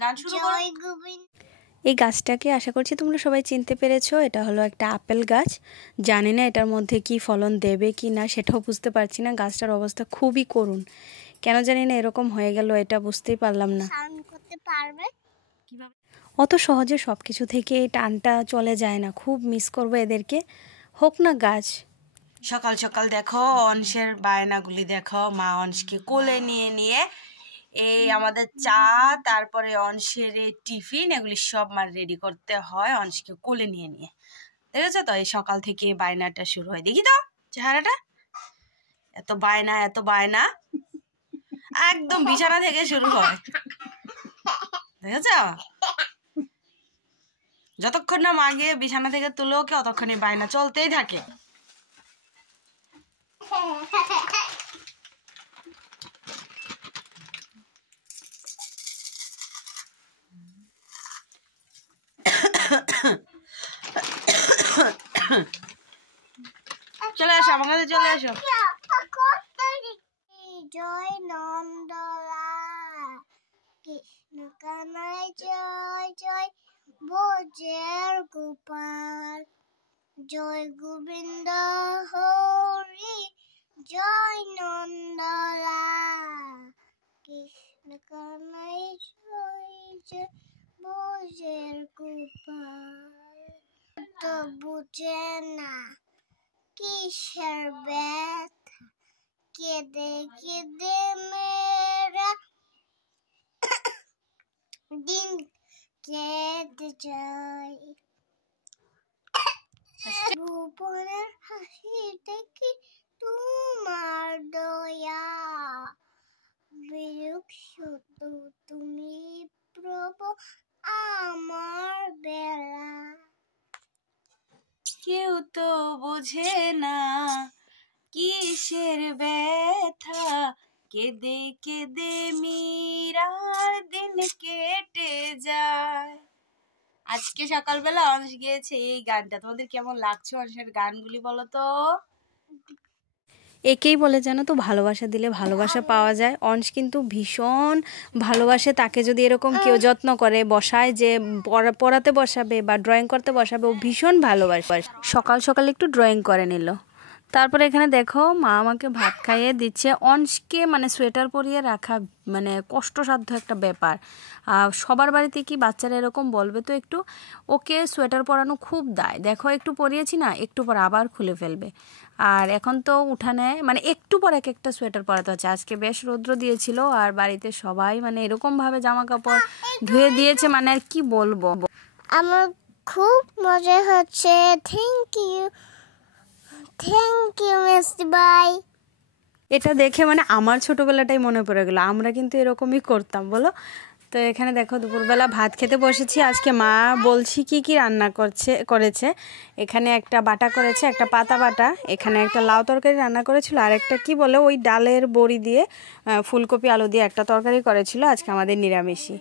গান শুরু করো। এই গাছটাকে আশা করছি তোমরা সবাই চিনতে পেরেছো। এটা হলো একটা আপেল গাছ। জানি না এটার মধ্যে কি ফলন দেবে কি না সেটাও বুঝতে পারছি না। গাছটার অবস্থা খুবই করুণ, কেন জানি না এরকম হয়ে গেল, এটা বুঝতেই পারলাম না। অত সহজে সব কিছু থেকে টানটা চলে যায় না, খুব মিস করবো এদেরকে। হোক না গাছ। সকাল সকাল দেখো অংশের বায়নাগুলি দেখো, মা অংশকে কোলে নিয়ে নিয়ে এই আমাদের চা, তারপরে অংশের টিফিন, এগুলি সব মার রেডি করতে হয় অংশকে কোলে নিয়ে নিয়ে। দেখেছো তো, এই সকাল থেকে বায়নাটা শুরু হয়। দেখি তো চেহারাটা, এত বায়না এত বায়না, একদম বিছানা থেকে শুরু হয়। দেখেছ, যতক্ষণ না মা গিয়ে বিছানা থেকে তুলো ওকে অতক্ষণে বায়না চলতেই থাকে। চলে আসো আমার কাছে, চলে আসো। জয় নন্দলা কৃষ্ণ কানাই জয় জয় বোঝের গোপাল জয় গোবিন্দ হরি জয় নন্দলা কৃষ্ণ কানাই জয় জয় বোঝের গোপাল। তো বুঝে না কিসের ব্যথা, কেঁদে কেঁদে মেরা দিন কেটে যায়। ভুবনের হাসি দেখি তোমার দয়া, বিরূপ শুধু তুমি প্রভু আমার বেলা। কেউ তো বোঝে না কিসের ব্যথা, কেঁদে কেঁদে মীরার দিন কেটে যায়। আজকে সকালবেলা অংশ গিয়েছে এই গানটা। তোমাদের কেমন লাগছে অংশের গানগুলি বলো তো? একেই বলে জানো তো, ভালোবাসা দিলে ভালোবাসা পাওয়া যায়। অংশ কিন্তু ভীষণ ভালোবাসে। তাকে যদি এরকম কেউ যত্ন করে বসায়, যে পড়াতে বসাবে বা ড্রয়িং করতে বসাবে, ও ভীষণ ভালোবাসে। সকাল সকাল একটু ড্রয়িং করে নিল। তারপরে এখানে দেখো মা আমাকে ভাত খাইয়ে দিচ্ছে। অংশকে মানে সোয়েটার পরিয়ে রাখা মানে কষ্টসাধ্য একটা ব্যাপার। সবার বাড়িতে কি বাচ্চারা এরকম বলবে তো একটু, ওকে সোয়েটার পরানো খুব দায়। দেখো একটু পরিয়েছি না, একটু পর আবার খুলে ফেলবে। আর এখন তো উঠানে মানে একটু পর এক একটা সোয়েটার পরাতে হচ্ছে। আজকে বেশ রৌদ্র দিয়েছিল আর বাড়িতে সবাই মানে এরকমভাবে জামা কাপড় ধুয়ে দিয়েছে, মানে আর কি বলবো। আমার খুব মজা হচ্ছে। Thank you mister bye. এটা দেখে মানে আমার ছোটবেলাটাই মনে পড়ে গেল। আমরা কিন্তু এরকমই করতাম বলো। তো এখানে দেখো দুপুরবেলা ভাত খেতে বসেছি। আজকে মা বলছি কি কি রান্না করেছে। এখানে একটা বাটা করেছে, একটা পাতা বাটা। এখানে একটা লাউ তরকারি রান্না করেছিল, আর একটা কি বলে ওই ডালের বড়ি দিয়ে ফুলকপি আলু দিয়ে একটা তরকারি করেছিল। আজকে আমাদের নিরামিষই।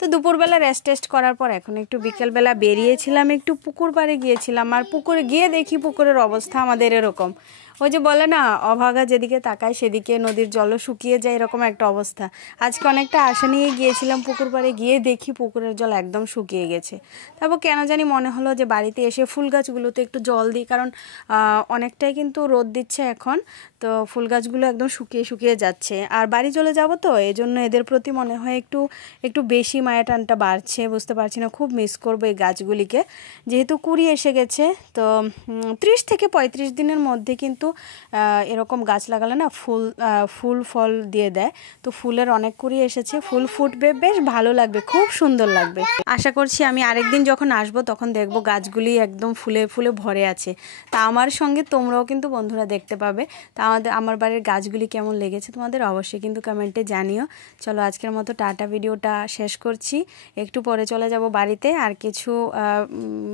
তো দুপুরবেলা রেস্ট করার পর এখন একটু বিকেলবেলা বেরিয়েছিলাম, একটু পুকুর পাড়ে গিয়েছিলাম। আর পুকুরে গিয়ে দেখি পুকুরের অবস্থা আমাদের এরকম, ওই যে বলে না অভাগা যেদিকে তাকায় সেদিকে নদীর জলও শুকিয়ে যায়, এরকম একটা অবস্থা। আজকে অনেকটা আশা নিয়ে গিয়েছিলাম পুকুর পাড়ে, গিয়ে দেখি পুকুরের জল একদম শুকিয়ে গেছে। তারপর কেন জানি মনে হলো যে বাড়িতে এসে ফুল গাছগুলোতে একটু জল দিই, কারণ অনেকটাই কিন্তু রোদ দিচ্ছে এখন। তো ফুল গাছগুলো একদম শুকিয়ে শুকিয়ে যাচ্ছে। আর বাড়ি চলে যাব তো, এই জন্য এদের প্রতি মনে হয় একটু বেশি মায়া টানটা বাড়ছে। বুঝতে পারছি না, খুব মিস করবো এই গাছগুলিকে। যেহেতু কুড়ি এসে গেছে, তো 30 থেকে 35 দিনের মধ্যে কিন্তু এরকম গাছ লাগালে না ফুল ফল দিয়ে দেয়। তো ফুলের অনেক কুড়ি এসেছে, ফুল ফুটবে, বেশ ভালো লাগবে, খুব সুন্দর লাগবে। আশা করছি আমি আরেকদিন যখন আসবো তখন দেখবো গাছগুলি একদম ফুলে ফুলে ভরে আছে। তা আমার সঙ্গে তোমরাও কিন্তু বন্ধুরা দেখতে পাবে। তা আমার বাড়ির গাছগুলি কেমন লেগেছে তোমাদের অবশ্যই কিন্তু কমেন্টে জানিও। চলো আজকের মতো টাটা, ভিডিওটা শেষ করছি। একটু পরে চলে যাব বাড়িতে। আর কিছু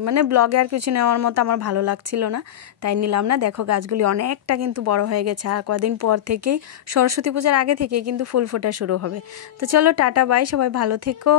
মানে ব্লগে আর কিছু নেওয়ার মতো আমার ভালো লাগছিল না, তাই নিলাম না। দেখো গাছগুলি অনেকটা কিন্তু বড় হয়ে গেছে। আর কদিন পর থেকেই সরস্বতী পূজার আগে থেকেই কিন্তু ফুল ফোটা শুরু হবে। তো চলো টাটা বাই, সবাই ভালো থেকো।